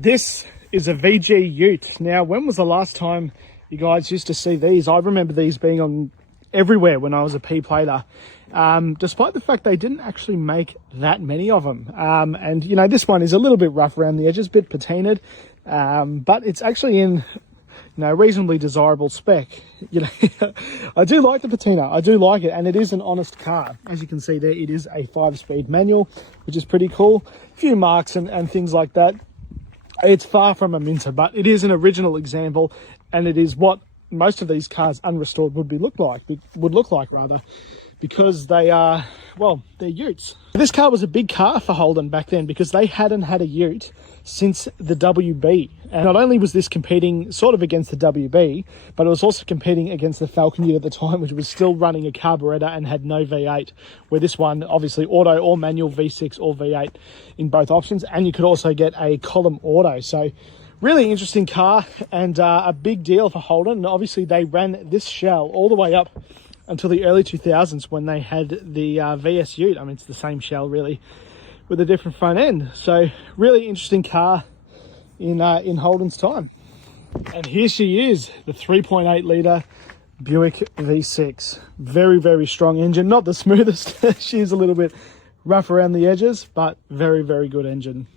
This is a VG Ute. Now, when was the last time you guys used to see these? I remember these being on everywhere when I was a P-plater, despite the fact they didn't actually make that many of them. And, you know, this one is a little bit rough around the edges, a bit patinaed, but it's actually in, you know, reasonably desirable spec. You know, I do like the patina. I do like it, and it is an honest car. As you can see there, it is a 5-speed manual, which is pretty cool. A few marks and things like that. It's far from a minter, but it is an original example, and it is what most of these cars unrestored would look like, because they are, well, they're Utes. This car was a big car for Holden back then because they hadn't had a Ute since the WB. And not only was this competing sort of against the WB, but it was also competing against the Falcon Ute at the time, which was still running a carburetor and had no V8, where this one, obviously auto or manual, V6 or V8 in both options. And you could also get a column auto. So really interesting car, and a big deal for Holden. And obviously they ran this shell all the way up until the early 2000s when they had the VS Ute. I mean, it's the same shell really, with a different front end. So really interesting car in Holden's time. And here she is, the 3.8 litre Buick V6. Very, very strong engine. Not the smoothest. She's a little bit rough around the edges, but very, very good engine.